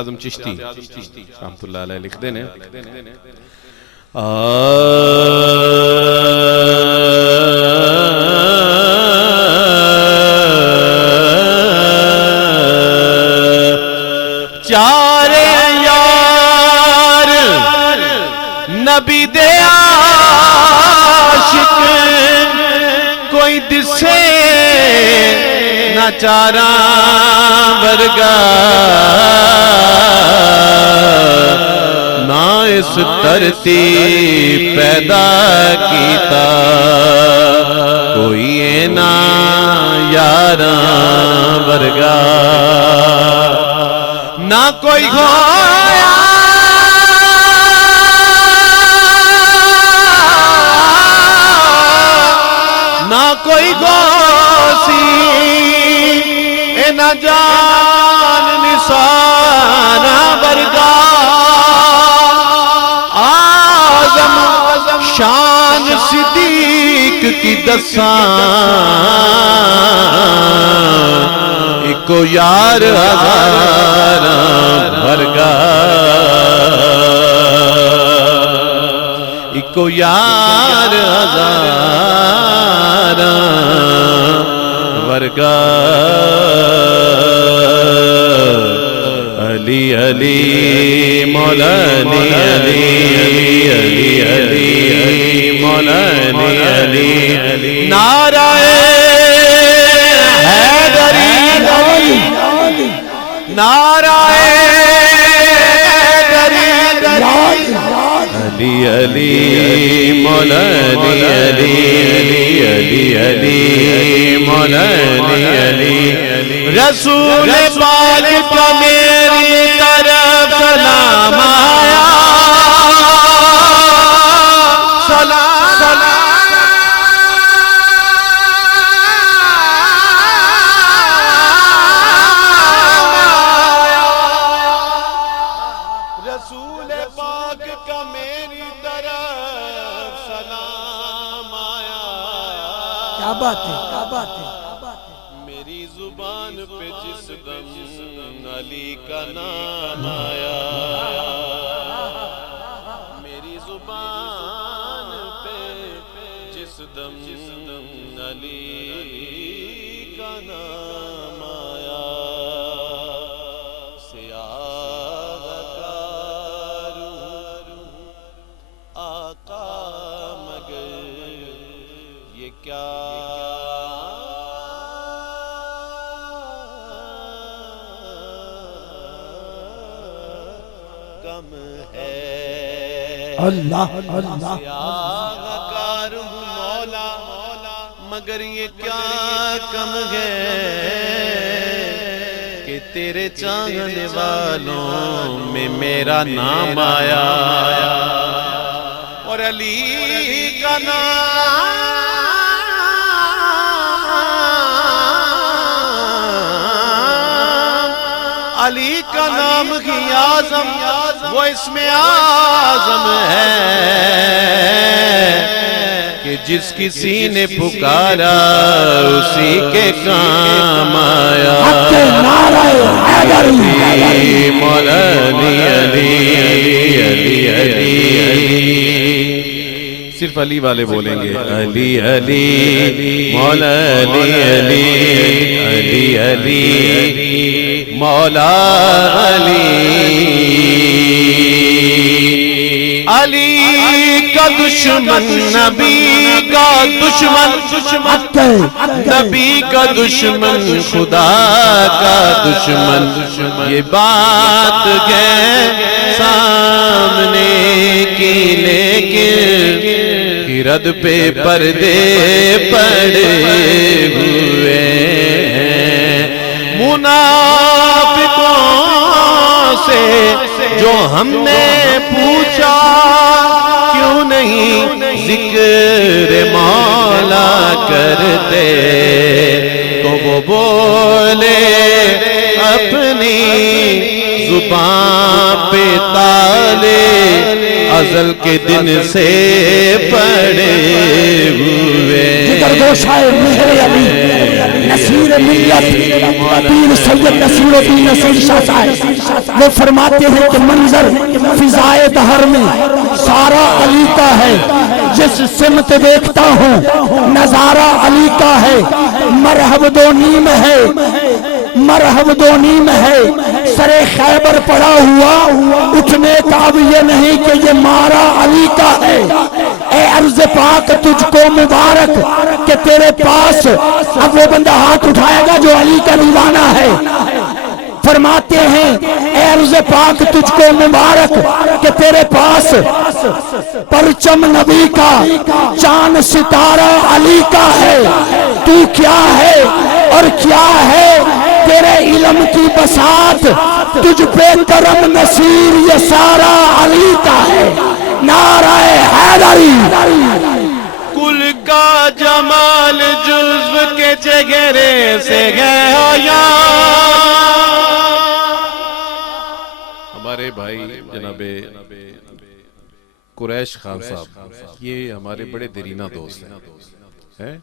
اعظم چشتی رحمت اللہ علیہ لکھ دینے چارے یار نبی دے عاشق کوئی دسے نہ چاراں ورگا نہ اس ترتیب پیدا کیتا کوئی نہ یاراں ورگا نہ کوئی گویا نہ کوئی گوسی اے نہ جان نثارا ورگا اعظم شان صدیق کی دساں کو یار ہزاراں ورگا ایکو یار ہزاراں ورگا علی علی مولانا علی علی علی مولانا علی نعرہ نعرہ علی علی مولانا علی علی علی مولانا علی رسول پاک کا میری طرف سلام آیا میری زبان پہ جس دم علی کا نام آیا میری زبان پہ جس دم علی کا نام آیا سیاہ کا روح آقا مگر یہ کیا کم ہے اللہ اللہ سیاہ کا روح مولا مگر یہ کیا کم ہے کہ تیرے چاہنے والوں میں میرا نام آیا اور علی کا نام علی کا نام ہی اعظم وہ اسم اعظم ہے کہ جس کسی نے پکارا اسی کے کام آیا علی مولانا علی علی علی صرف علی والے بولیں گے علی علی مولانا علی علی علی مولا علی علی کا دشمن نبی کا دشمن نبی کا دشمن خدا کا دشمن یہ بات ہے سامنے کی لیکن رد پہ پردے پڑے ہوئے ہیں منافقوں سے جو ہم نے پوچھا کیوں نہیں ذکر مولا کرتے تو وہ بولے اپنی زبان پہ تالے ازل کے دن سے پڑے ہوئے جگر گوشائے مہر علی نصیر پیر ملت پیر سید نصیر الدین نصیر شاہ صاحب وہ فرماتے ہیں کہ منظر فضائے دہر میں سارا علی کا ہے، جس سمت دیکھتا ہوں نظارہ علی کا ہے، مرحب دو نیم ہے، مرحب دو نیم ہے، سر خیبر پڑا ہوا اٹھنے کا اب یہ نہیں کہ یہ مارا علی کا ہے۔ اے عرض پاک تجھ کو مبارک کہ تیرے پاس اب وہ بندہ ہاتھ اٹھائے گا جو علی کا دیوانہ ہے۔ فرماتے ہیں اے عرض پاک تجھ کو مبارک کہ تیرے پاس پرچم نبی کا چاند ستارہ علی کا ہے، تو کیا ہے اور کیا ہے تیرے علم کی بساط، تجھ پہ کرم نصیر یہ سارا علی کا ہے۔ نعرہ حیدری۔ کل کا جمال جزو کے چہرے سے گیا، ہمارے بھائی جناب قریش خان صاحب یہ ہمارے بڑے دیرینہ دوست ہیں۔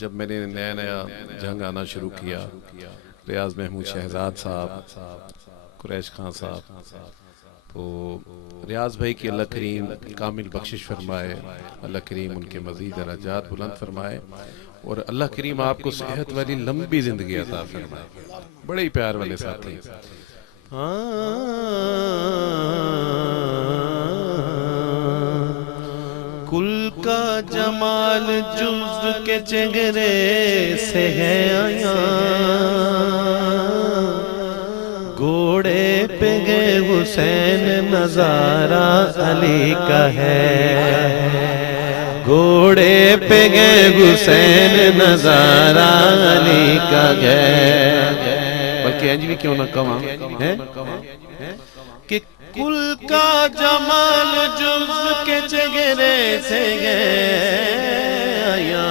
جب میں نے نیا جنگ آنا شروع کیا، ریاض محمود شہزاد صاحب، قریش خان صاحب، تو ریاض بھائی کی اللہ کریم کامل بخشش فرمائے، اللہ کریم ان کے مزید درجات بلند فرمائے، اور اللہ کریم آپ کو صحت والی لمبی زندگی عطا فرمائے۔ بڑے ہی پیار والے ساتھی۔ کل کا جمال جز کے چہرے سے ہے آیا، گھوڑے پہ گئے حسین نظارہ علی کا ہے، گھوڑے پہ گئے حسین نظارہ علی کا ہے۔ بلکہ انج بھی کیوں نہ کہاں ہے کہ کل کا جمال جز کے چہرے سے گیا،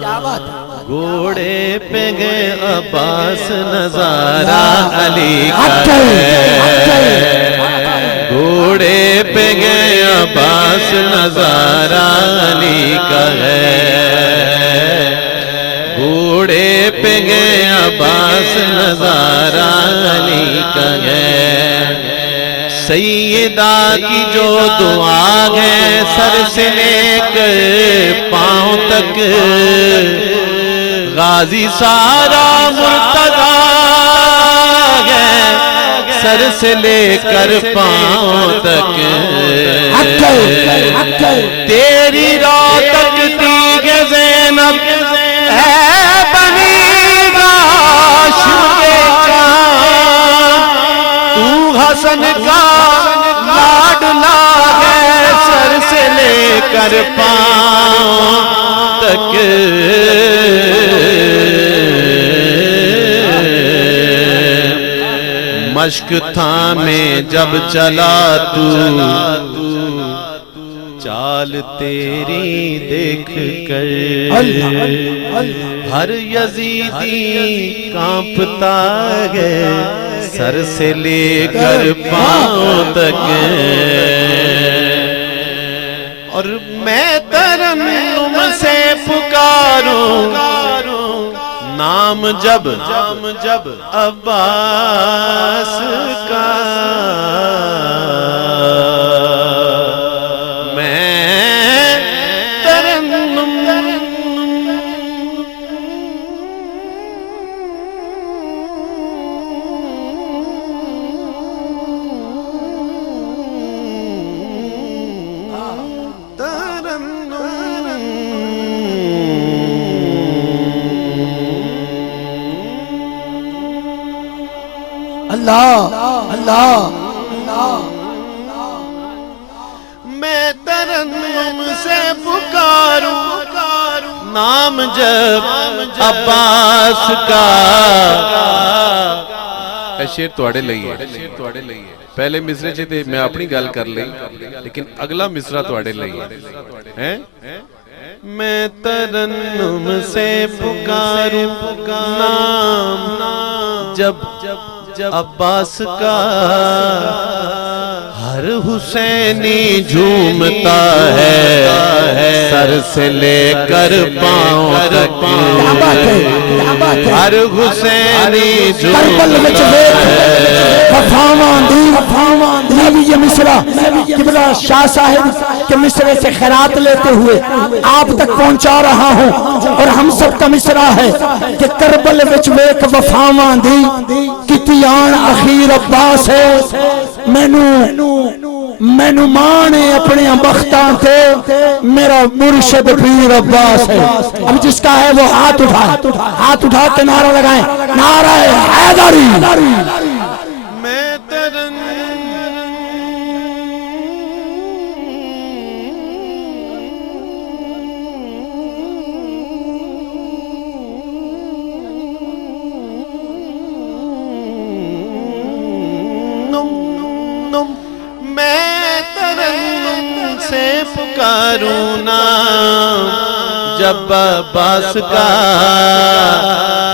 کیا بات ہے؟ گھوڑے پہ گئے عباس نظارہ علی کا ہے، گھوڑے پہ گئے عباس نظارہ علی کا ہے، گھوڑے پہ گئے عباس نظارہ علی کا ہے۔ سیدہ کی جو دعا ہے سر سے لے کر پاؤں تک، غازی سارا مرتضی ہے سر سے لے کر پاؤں تک، تیری راہ تکتی ہے زینب اے بنی ہاشم کے جان، تو حسن کا لاڈلا ہے سر سے لے کر پاؤں تک۔ مشک تھامے جب چلا تو، چال تیری دیکھ کر ہر یزیدی کانپتا ہے سر سے لے کر پاؤں تک، اور میں ترنم سے پکاروں نام جب عباس کا، اللہ اللہ میں ترنم سے پکاروں نام جب عباس کا۔ اے شیر توڑے لئیے، پہلے مصرے چھے میں اپنی گل کر لئی، لیکن اگلا مصرہ توڑے لئیے۔ میں ترنم سے پکاروں نام جب عباس کا، ہر حسینی جھومتا ہے سر سے لے کر پاؤں تک ہر حسینی کربل وچ ویکھ وفاواں دی میں بھی یہ مصرع قبلہ شاہ صاحب کے مصرے سے خیرات لیتے ہوئے آپ تک پہنچا رہا ہوں، اور ہم سب کا مصرع ہے کہ کربل وچ ویکھ وفاواں دی کتی آن اخیر عباس ہے، مینو مانے اپنے بختاں تے میرا مرشد پیر عباس ہے۔ اب جس کا ہے وہ ہاتھ اٹھا کے نعرہ لگائیں، نعرہ حیدری۔ میں ترنم سے پکاروں نا جب عباس کا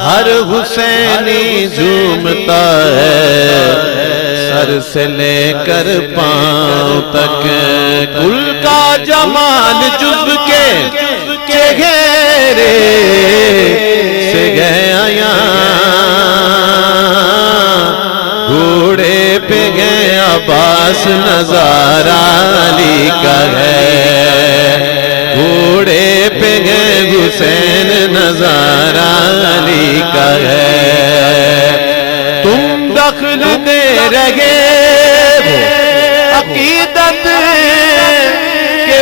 ہر حسینی جھومتا ہے، سر سے لے کر پاؤں تک کل کا جمال جز کے چہرے سے گیا گھوڑے پہ گیا عباس نظارہ علی کا ہے، گھوڑے پہ گئے حسین نظارہ علی کا ہے، تم دخل دے رہے ہو عقیدت کے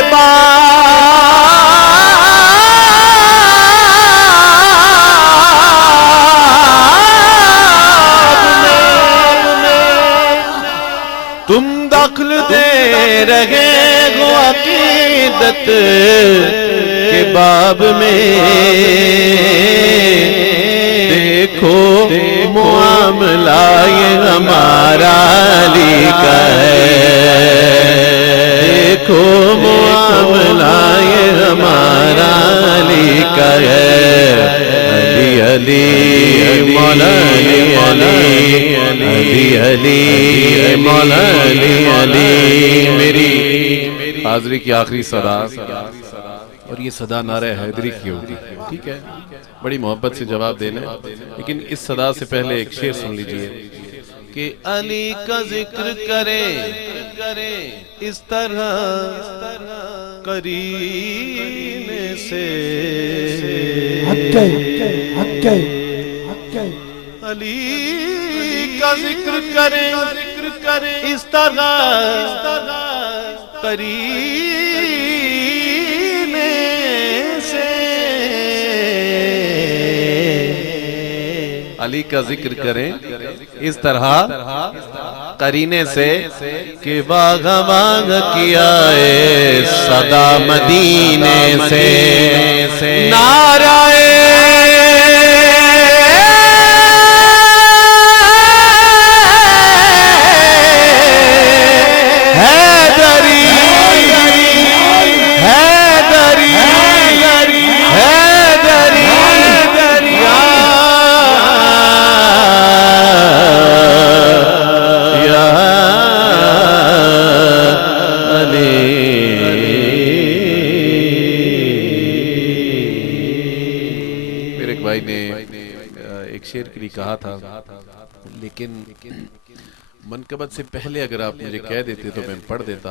تم دخل دے رہے ہو عقیدت کے باب میں، دیکھو معاملہ یہ ہمارا علی کا ہے، دیکھو معاملہ یہ ہمارا علی کا ہے، علی علی مولا علی علی علی علی مولا علی علی۔ میری حاضری کی آخری صدا، اور یہ صدا نعرہ حیدری کی ہوگی، ٹھیک ہے؟ بڑی محبت سے جواب دینا، لیکن اس صدا سے پہلے ایک شعر سن لیجئے کہ علی کا ذکر کرے اس طرح قرینے سے، علی کا ذکر کرے اس طرح قرینے سے، علی کا ذکر کریں اس طرح قرینے سے کہ باغ باغ کیا ہے صدا مدینے سے، نعرہ شعر کے لیے کہا تھا، لیکن منقبت سے پہلے اگر آپ مجھے کہہ دیتے تو میں پڑھ دیتا،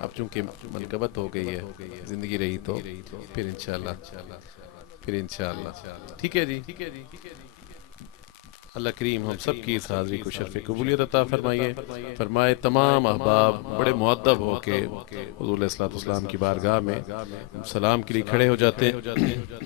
اب چونکہ منقبت ہو گئی ہے، زندگی رہی تو پھر انشاءاللہ ٹھیک ہے جی۔ اللہ کریم ہم سب کی اس حاضری کو شرف قبولیت عطا فرمائے تمام احباب بڑے مؤدب ہو کے حضور علیہ الصلوۃ والسلام کی بارگاہ میں سلام کے لیے کھڑے ہو جاتے ہیں۔